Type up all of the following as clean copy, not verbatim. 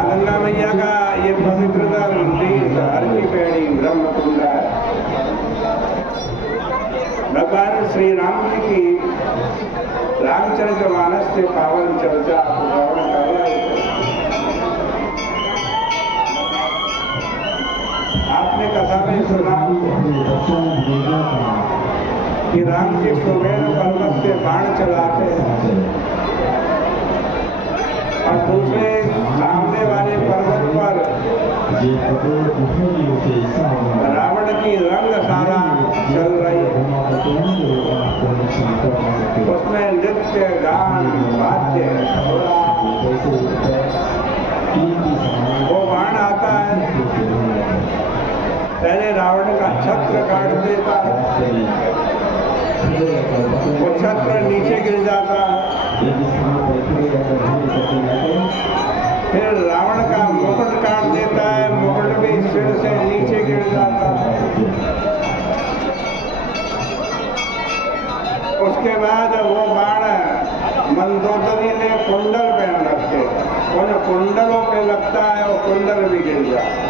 गंगा मैया का ये पवित्रता मंदिर हर की पेड़ी ब्रह्मकुंड है। भगवान श्री राम जी की रामचरितमानस से पावन चर्चा श्रवण कर रहे थे। आपने कथा में सुना कि राम जी सुमेर पर्वत से बाण चलाते हैं और दूसरे सामने वाले पर्वत पर रावण की रंगशाला चल रही है। उसमें नृत्य गान वाद्य वो बाण आता है, पहले रावण का छत्र काट देता है, वो छत्र नीचे गिर जाता है, फिर रावण का मुकुट काट देता है, मुकुट भी सिर से नीचे गिर जाता है। उसके बाद वो बाण मंदोदरी ने कुंडल पहन रखे, उन कुंडलों पे लगता है, वो कुंडल भी गिर जाता है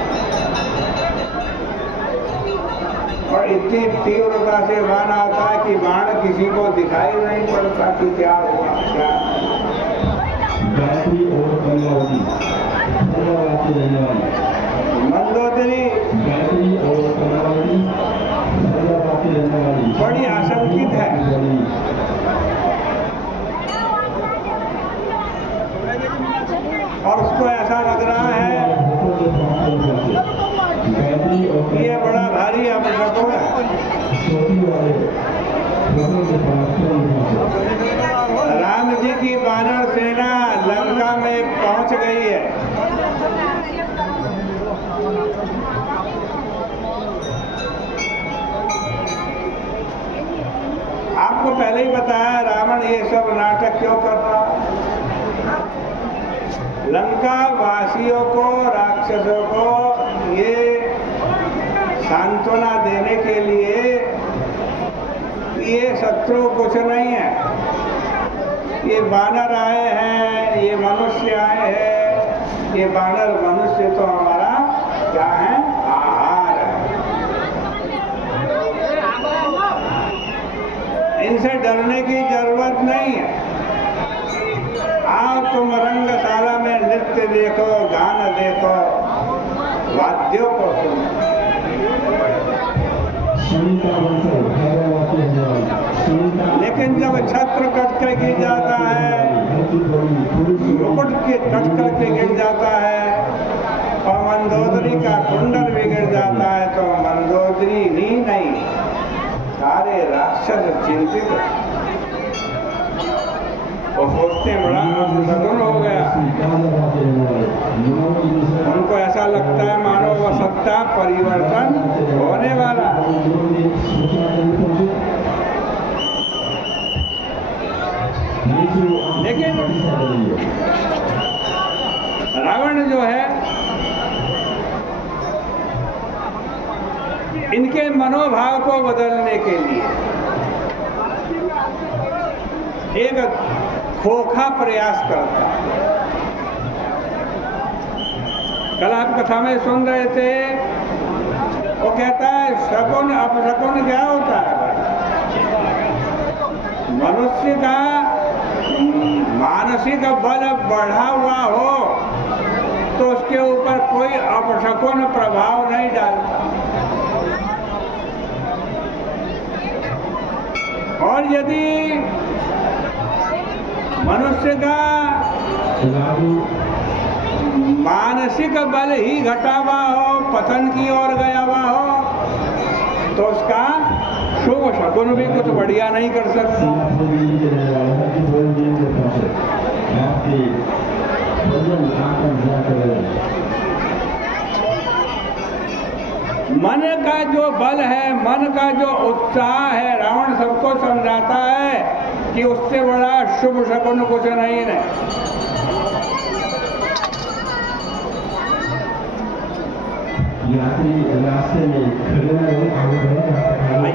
और इतनी तीव्रता से बाण आता है कि बाण किसी को दिखाई नहीं पड़ता कि क्या हुआ क्या। मंदोदरी बड़ी आशंकित है। और उसको ऐसा लग रहा है कि ये बड़ा भारी अपशकुन है। राम जी की वानर सेना लंका में पहुंच गई है। आपको पहले ही बताया रावण ये सब नाटक क्यों कर रहा है। लंका वासियों को, राक्षसों को ये सांत्वना देने के लिए ये शत्रु कुछ नहीं है, ये बानर आए हैं, ये मनुष्य आए हैं, ये बानर मनुष्य तो हमारा क्या है, आहार है। इनसे डरने की जरूरत नहीं है। आओ तुम रंगशाला में नृत्य देखो, गान देखो, वाद्यों को सुनो। लेकिन जब छत्र कट कर गिर जाता है, मुकुट के कट करके गिर जाता है और मंदोदरी का कुंडल भी गिर जाता है, तो मंदोदरी ही नहीं सारे राक्षस चिंतित। वो सोचते बड़ा अपशकुन हो गया। उनको ऐसा लगता है मानो वो सत्ता परिवर्तन होने वाला। लेकिन रावण जो है इनके मनोभाव को बदलने के लिए एक खोखा प्रयास करता है। कल आप कथा में सुन रहे थे, वो कहता है शकुन अपशकुन क्या होता है। मनुष्य का मानसिक बल बढ़ा हुआ हो तो उसके ऊपर कोई अपशकुन प्रभाव नहीं डालता, और यदि मनुष्य का मानसिक बल ही घटा हुआ हो, पतन की ओर गया हुआ हो, तो उसका शुभ शकुन शकुन भी कुछ बढ़िया नहीं कर सकती। मन का जो बल है, मन का जो उत्साह है, रावण सबको समझाता है कि उससे बड़ा शुभ शकुन कुछ नहीं है।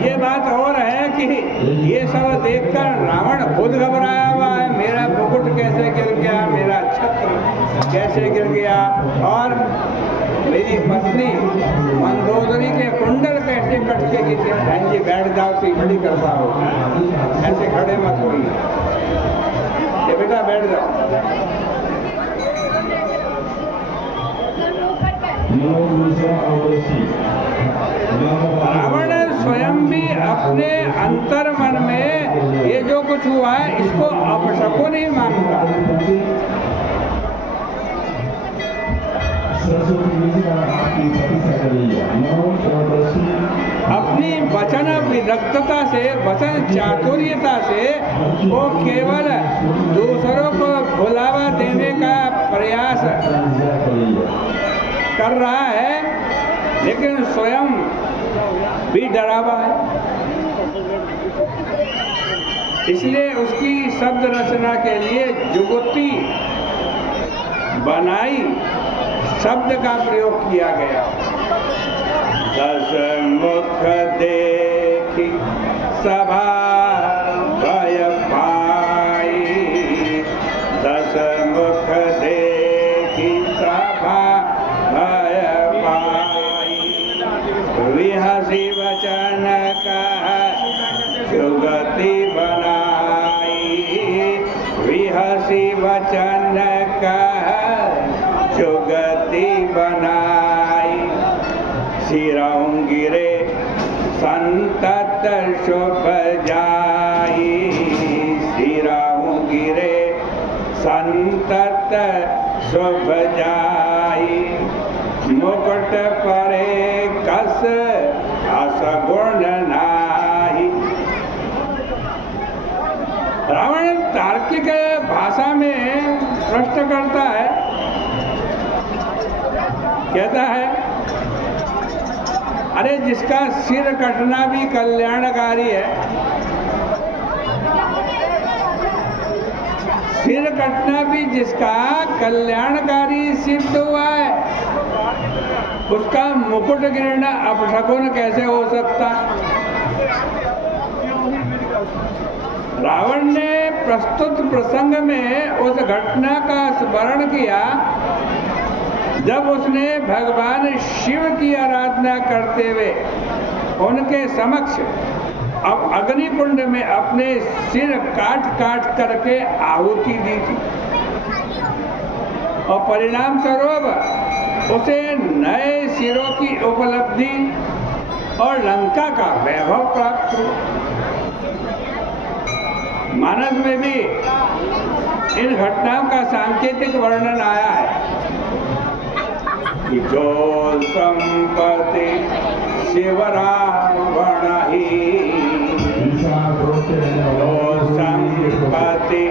ये बात और है कि ये सब देखकर रावण खुद घबराया हुआ है, मेरा मुकुट कैसे गिर गया, मेरा छत्र कैसे गिर गया, और मेरी पत्नी मंदोदरी के कुंडल कैसे कट के गिर गए। बहन जी बैठ जाओ, तो बड़ी कृपा हो, ऐसे खड़े मत होइए, ये बेटा बैठ जाओ। रावण स्वयं भी अपने अंतर मन में ये जो कुछ हुआ है इसको अपशकुन ही मानता। अपनी वचन विदग्धता से, वचन चातुर्यता से वो केवल दूसरों को भुलावा देने का प्रयास कर रहा है, लेकिन स्वयं भी डरावा है। इसलिए उसकी शब्द रचना के लिए जुगुती बनाई शब्द का प्रयोग किया गया। दस मुख देखी सभा भय पाई, दस मुख देखी सभा भय पाई, विहसी वचन कह जुगति बनाई, विहसी वचन कह जुगति बनाई, सिरों गिरे संतत शुभ जाई, सिरों गिरे संतत शुभ जाई, मुकुट परे कस असगुण नाही। रावण तार्किक भाषा में प्रश्न करता है, कहता है अरे जिसका सिर कटना भी कल्याणकारी है, सिर कटना भी जिसका कल्याणकारी सिद्ध हुआ है, उसका मुकुट गिरना अपशकुन कैसे हो सकता। रावण ने प्रस्तुत प्रसंग में उस घटना का स्मरण किया जब उसने भगवान शिव की आराधना करते हुए उनके समक्ष अब अग्निकुंड में अपने सिर काट काट करके आहुति दी थी, और परिणाम स्वरूप उसे नए सिरों की उपलब्धि और लंका का वैभव प्राप्त हुआ। मानस में भी इन घटनाओं का सांकेतिक वर्णन आया है। जो संपत्ति शिव रावण ही, जो संपत्ति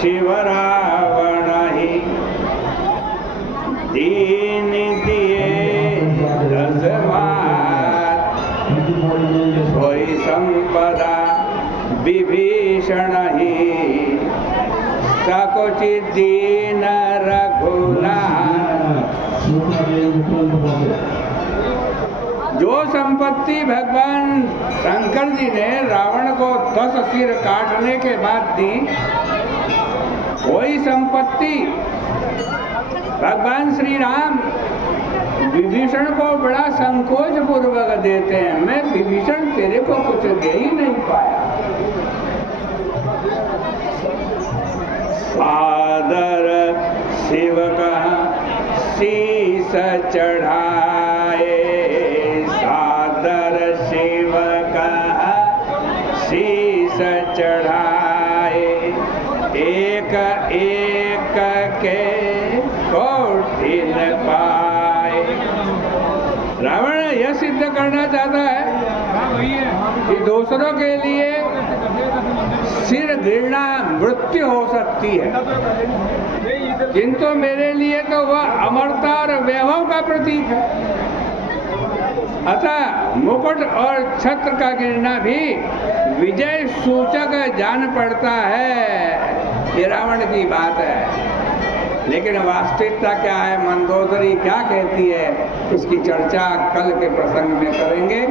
शिव रावण ही, दीन दिए दसमात, कोई संपदा विभीषण ही, सकुचित दीन रघुनाथ। जो संपत्ति भगवान शंकर जी ने रावण को 10 सिर काटने के बाद दी, वही संपत्ति भगवान श्री राम विभीषण को बड़ा संकोच पूर्वक देते हैं। मैं विभीषण तेरे को कुछ दे ही नहीं पाया। सादर शिव का शीस चढ़ाए, सादर शिव का शीस चढ़ाए, एक एक के कठिन पाए। रावण यह सिद्ध करना चाहता है कि दूसरों के लिए सिर गिरना मृत्यु हो सकती है, किंतु मेरे लिए तो वह अमरता और वैभव का प्रतीक है। अतः मुकुट और छत्र का गिरना भी विजय सूचक जान पड़ता है। ये रावण की बात है, लेकिन वास्तविकता क्या है, मंदोदरी क्या कहती है, इसकी चर्चा कल के प्रसंग में करेंगे।